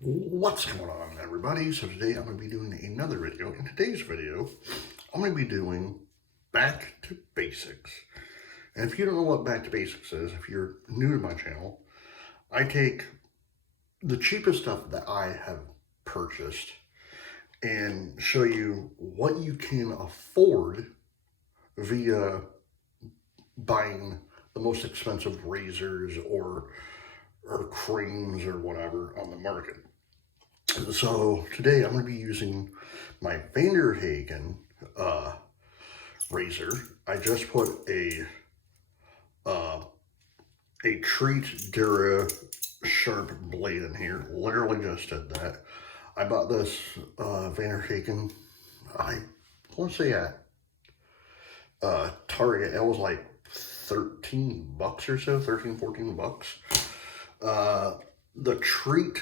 What's going on, everybody? So today I'm going to be doing another video. In today's video, I'm going to be doing back to basics. And if you don't know what back to basics is, if you're new to my channel, I take the cheapest stuff that I have purchased and show you what you can afford via buying the most expensive razors or creams or whatever on the market. So today I'm going to be using my Vanderhagen razor. I just put Treat Dura sharp blade in here. Literally just did that. I bought this Vanderhagen, I want to say at Target. It was like 13 bucks or so, 13, 14 bucks. The Treat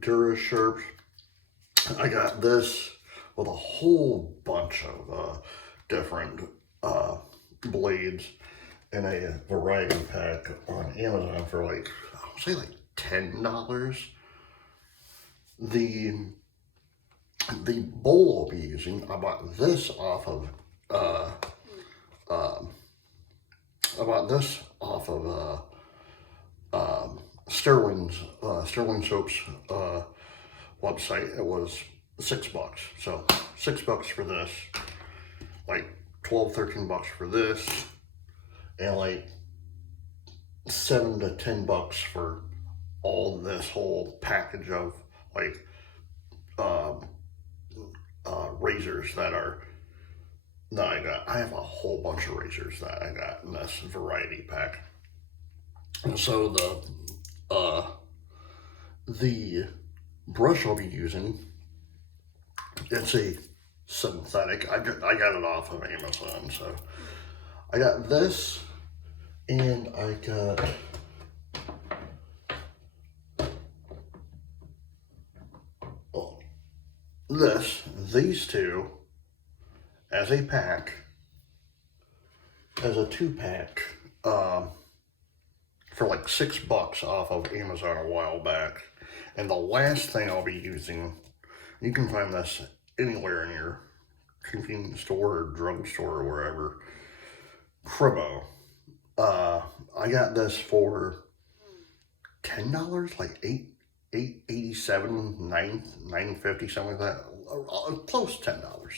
Dura Sharp, I got this with a whole bunch of different blades in a variety pack on Amazon for like, I would say like $10. The bowl I'll be using, I bought this off of Sterling Soap's website. It was $6. So $6 for this, like 12, 13 bucks for this, and like $7 to $10 for all this whole package of like razors that I got. I have a whole bunch of razors that I got in this variety pack. And so the brush I'll be using, it's a synthetic. I got it off of Amazon. So I got this, and I got these two as a pack, as a 2-pack, for like $6 off of Amazon a while back. And the last thing I'll be using, you can find this anywhere in your convenience store or drugstore or wherever, Cribbo. I got this for $10, like $8.87, $9.50, something like that. Close to $10.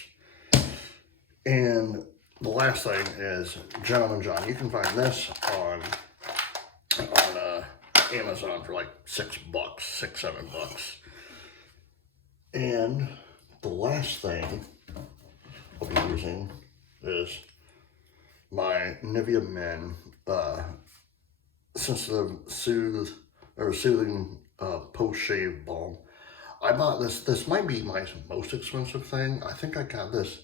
And the last thing is Gentleman John. You can find this on Amazon for like $6, $7. And the last thing I'll be using is my Nivea Men Sensitive Soothing Post Shave Balm. I bought this. This might be my most expensive thing. I think I got this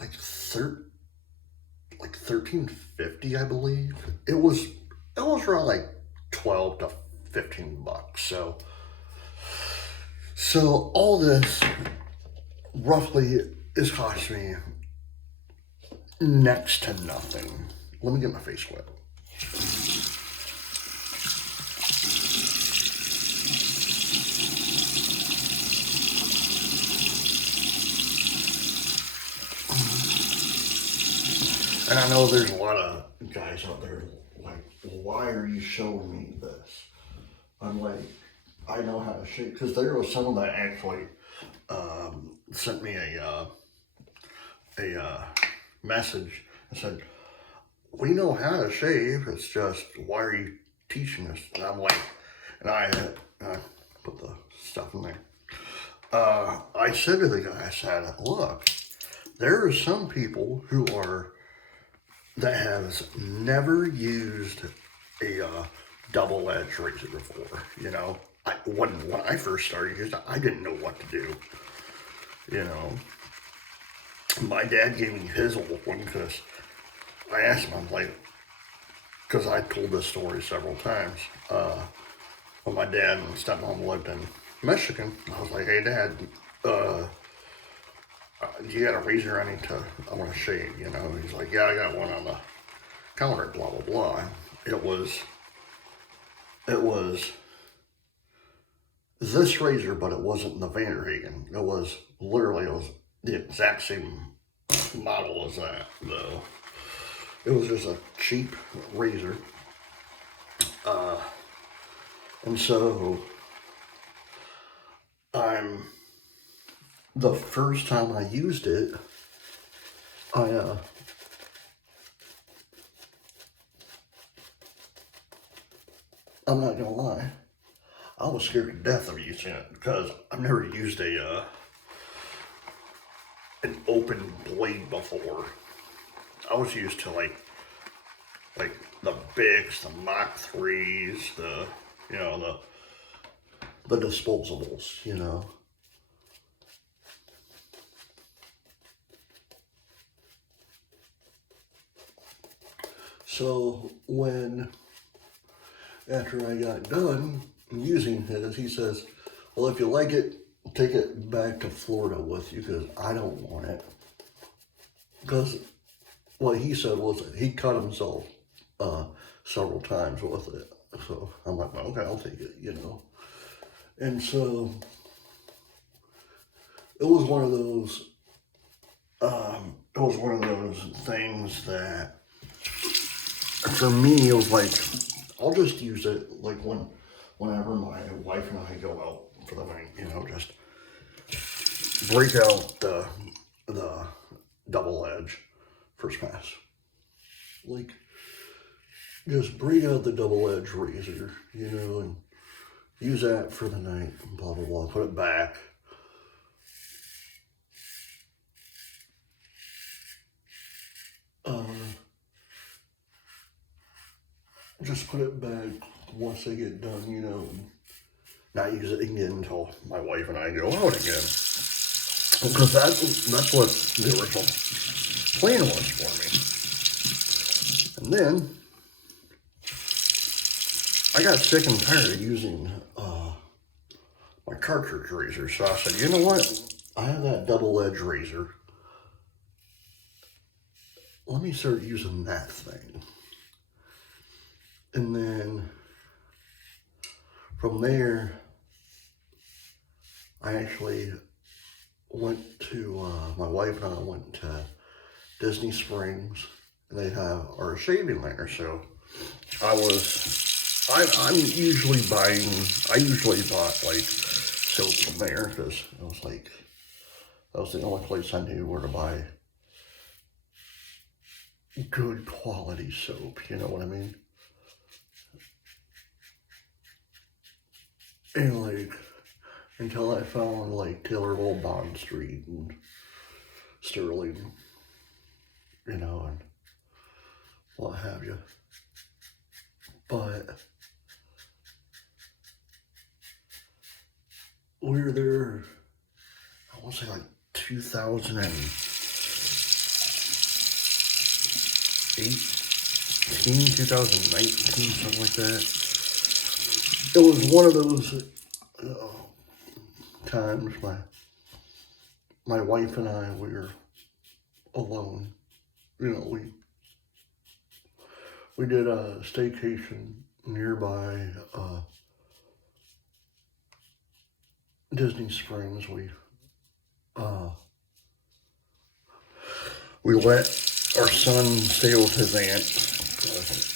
like $13.50, I believe. It was around like 12 to 15 bucks. So all this roughly is costing me next to nothing. Let me get my face wet. And I know there's a lot of guys out there like, why are you showing me this? I'm like, I know how to shave, because there was someone that actually sent me a message and said, we know how to shave, it's just, why are you teaching us? And I'm like, and I put the stuff in there. I said to the guy, I said, look, there are some people that has never used a double-edged razor before. You know, when I first started using it, I didn't know what to do. You know, my dad gave me his old one because I asked him, I'm like, because I told this story several times. When my dad and stepmom lived in Michigan, I was like, hey, Dad, you got a razor I want to shave, you know? He's like, yeah, I got one on the counter, blah, blah, blah. It was this razor, but it wasn't the Vanderhagen. It was the exact same model as that, though. It was just a cheap razor. And so the first time I used it, I'm not gonna lie, I was scared to death of using it because I've never used an open blade before. I was used to like the Bics, the Mach 3s, the disposables, So after I got done using his, he says, well, if you like it, take it back to Florida with you because I don't want it. Because what he said was that he cut himself several times with it. So I'm like, well, okay, I'll take it, And so it was one of those things that for me it was like I'll just use it like whenever my wife and I go out for the night, just break out the double edge first pass. Like just break out the double edge razor, and use that for the night, blah blah blah, put it back. Just put it back once they get done, and not use it again until my wife and I go out again. Because that's what the original plan was for me. And then I got sick and tired of using my cartridge razor, so I said, you know what? I have that double edge razor. Let me start using that thing. And then from there, I actually went to, my wife and I went to Disney Springs, and they have our shaving liner. So I usually bought like soap from there because that was the only place I knew where to buy good quality soap, you know what I mean? And until I found Taylorville, Bond Street and Sterling, and what have you. But we were there, I want to say 2018, 2019, something like that. It was one of those times my wife and I, we were alone. We did a staycation nearby Disney Springs. We let our son stay with his aunt.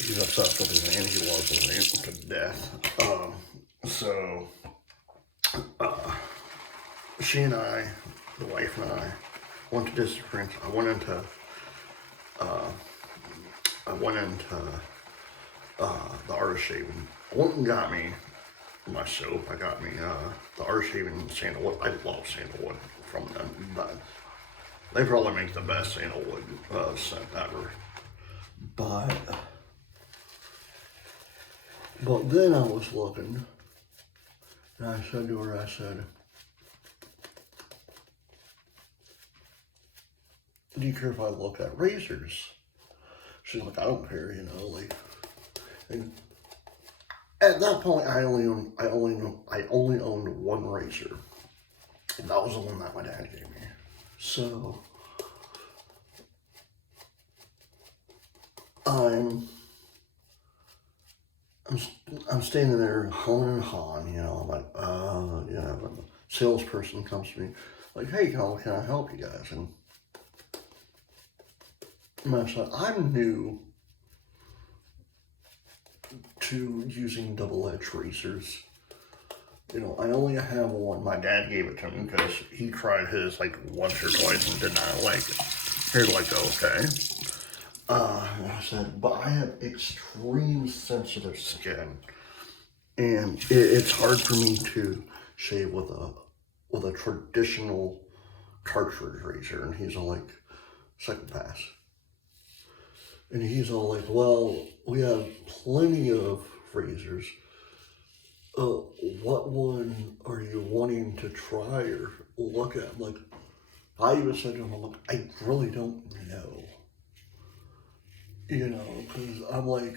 He's obsessed with his aunt. He loves his aunt to death. So she and I, the wife and I, went to Disney Springs. I went into the Art of Shaving. Went and got me my soap. I got me the Art of Shaving sandalwood. I love sandalwood from them, but they probably make the best sandalwood scent ever. But then I was looking, and I said to her, do you care if I look at razors? She's like, I don't care, And at that point, I only owned one razor. And that was the one that my dad gave me. So I'm standing there hawing and hawing, I'm like, salesperson comes to me like, hey, how can I help you guys? And I said, I'm new to using double-edged razors. You know, I only have one. My dad gave it to me because he tried his like once or twice and did not like it. He's like, okay. And I said, but I have extreme sensitive skin, and it's hard for me to shave with a traditional cartridge razor. And he's all like, second pass. And he's all like, well, we have plenty of razors. What one are you wanting to try or look at? I'm like, I even said to him, I'm like, I really don't know. You know, because I'm like,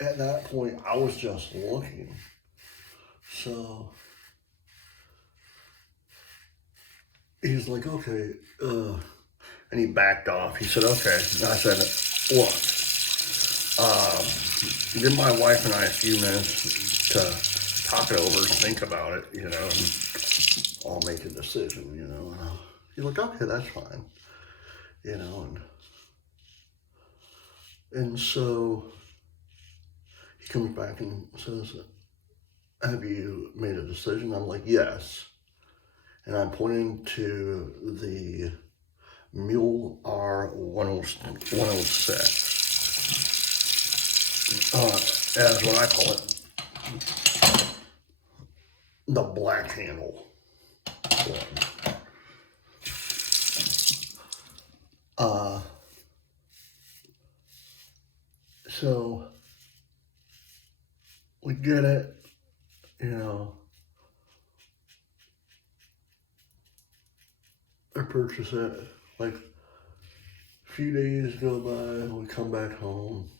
at that point, I was just looking. So, he's like, okay, and he backed off. He said, okay. And I said, look, give my wife and I a few minutes to talk it over, think about it, you know, and I'll make a decision, you know. And he's like, okay, that's fine, you know, and so he comes back and says, have you made a decision? I'm like, yes. And I'm pointing to the Mule R106. As what I call it, the black handle one. So we get it, you know. I purchase it, like a few days go by, we come back home.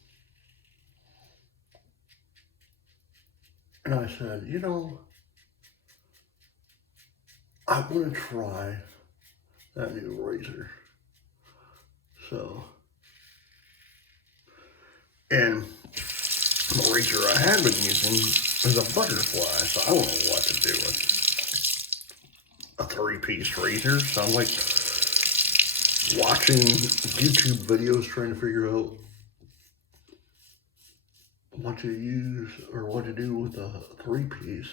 And I said, you know, I want to try that new razor. So, and the razor I had been using is a butterfly, so I don't know what to do with a 3-piece razor. So I'm like watching YouTube videos trying to figure out what to use or what to do with a 3-piece.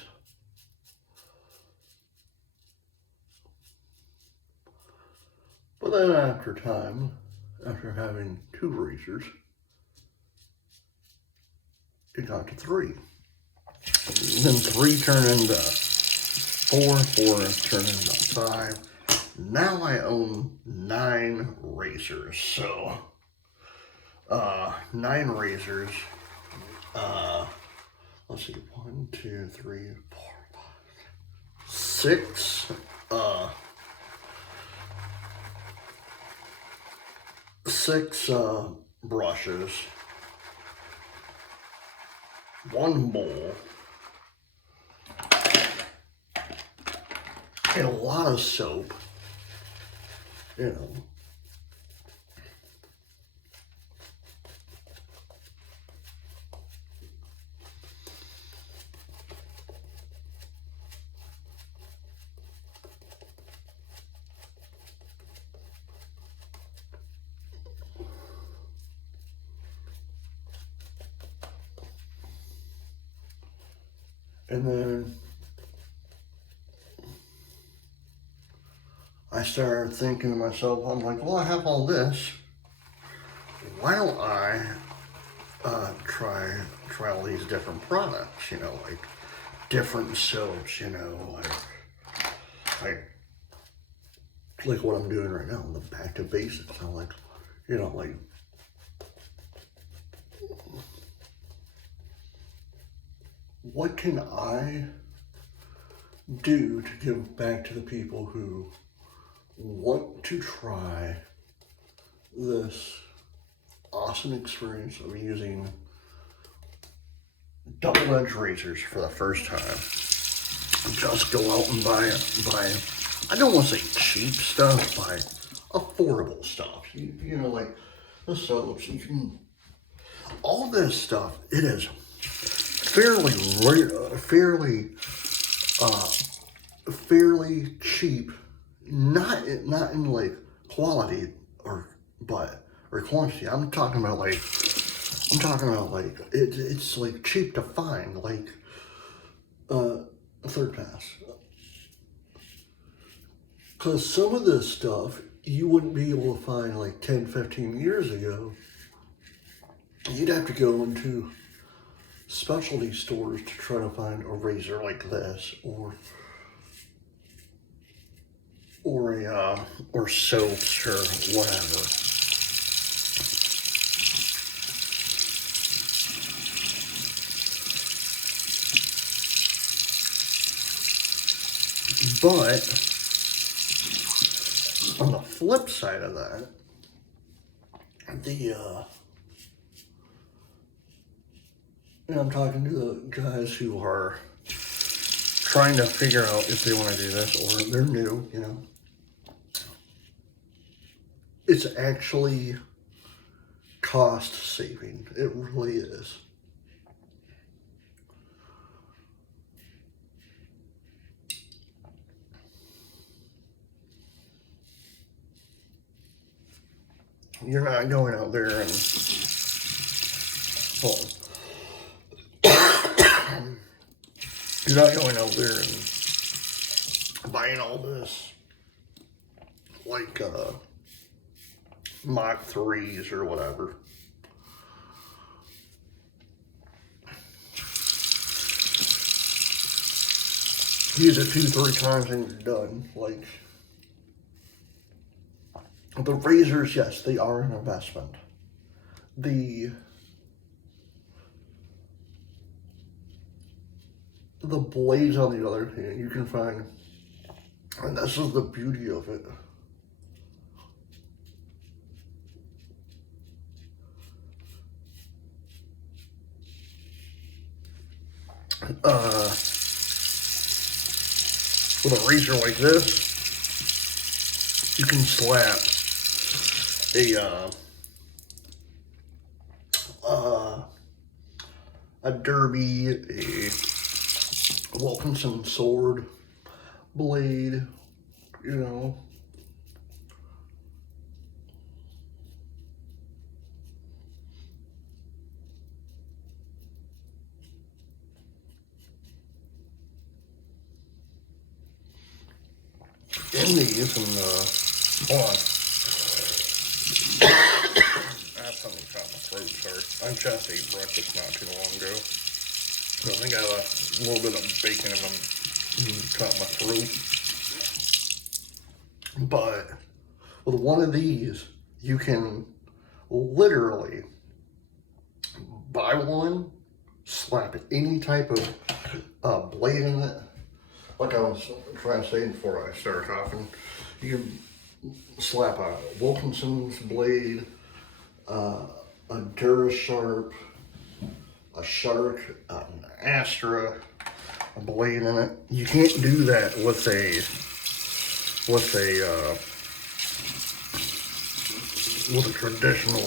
But then after time, after having 2 razors, it got to 3. And then 3 turned into 4, 4 turned into 5. Now I own 9 razors. So, 9 razors. Let's see, 1, 2, 3, 4, 5, 6. 6 brushes, 1 bowl, and a lot of soap, you know. And then I started thinking to myself, I'm like, well, I have all this. Why don't I try all these different products, you know, like different soaps, you know, like what I'm doing right now, the back to basics. I'm like, you know, like, what can I do to give back to the people who want to try this awesome experience of using double-edged razors for the first time? Just go out and buy, I don't want to say cheap stuff, buy affordable stuff. You know, like the soaps, you can, all this stuff, it is fairly fairly cheap, not in like quality or quantity. I'm talking about like it's like cheap to find, like a third pass. Because some of this stuff you wouldn't be able to find like 10, 15 years ago. You'd have to go into specialty stores to try to find a razor like this, or soaps or whatever. But on the flip side of that, and I'm talking to the guys who are trying to figure out if they want to do this, or they're new, you know. It's actually cost saving. It really is. You're not going out there and you're not going out there and buying all this like Mach 3s or whatever. Use it 2-3 times and you're done. Like, the razors, yes, they are an investment. The blades, on the other hand, you can find, and this is the beauty of it. With a razor like this, you can slap a Derby, a Wilkinson sword blade, you know. In these, and hold on. I have something caught in my throat, sorry. I just ate breakfast not too long ago. So I think I have a little bit of bacon in them caught in my throat. But with one of these, you can literally buy one, slap any type of blade in it. Like I was trying to say before I started talking, you can slap a Wilkinson's blade, a Durasharp, a Shark, an Astra, a blade in it. You can't do that with a traditional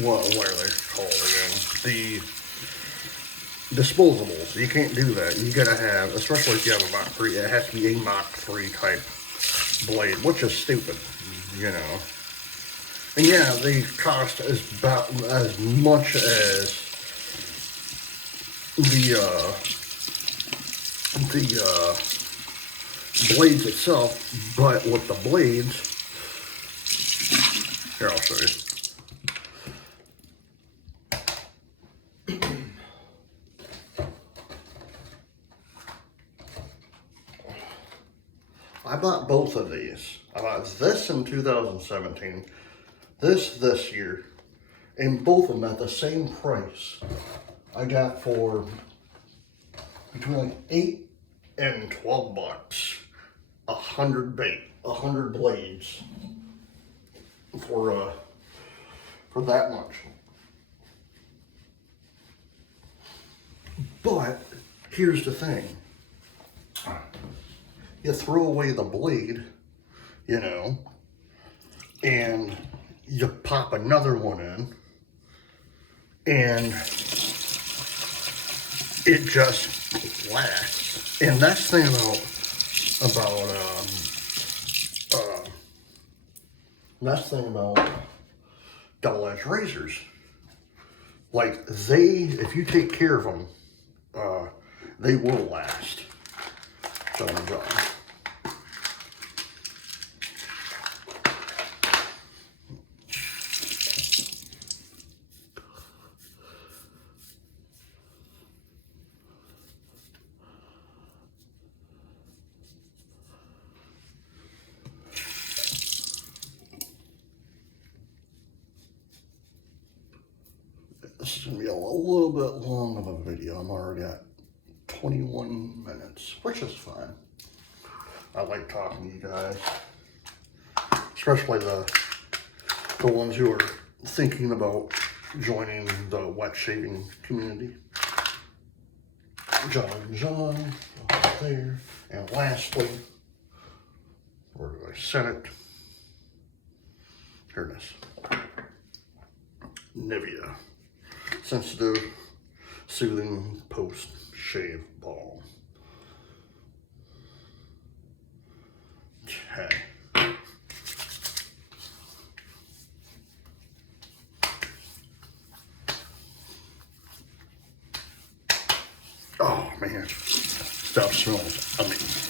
what are they called again? The disposables. You can't do that. You gotta have, especially if you have a Mach 3, it has to be a Mach 3 type blade, which is stupid, you know. And yeah, they cost about as much as the blades itself, but with the blades, here, I'll show you. I bought both of these. I bought this in 2017, this year, and both of them at the same price. I got for between like 8 and 12 bucks, 100 blades for that much. But here's the thing. you throw away the blade, you know, and you pop another one in, and it just lasts. And that's the thing that's the thing about double-edged razors. Like, if you take care of them, they will last. So, this is going to be a little bit long of a video. I'm already at 21 minutes, which is fine. I like talking to you guys, especially the ones who are thinking about joining the wet shaving community. John, right there. And lastly, where do I set it? Here it is. Nivea Sensitive Soothing Post Shave Balm. Okay. Oh man, stuff smells amazing.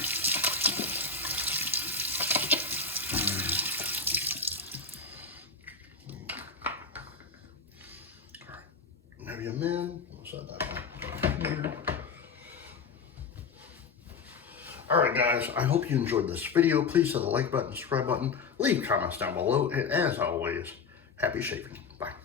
Nivea Men. We'll set that back here. Alright guys, I hope you enjoyed this video. Please hit the like button, subscribe button, leave comments down below, and as always, happy shaving. Bye.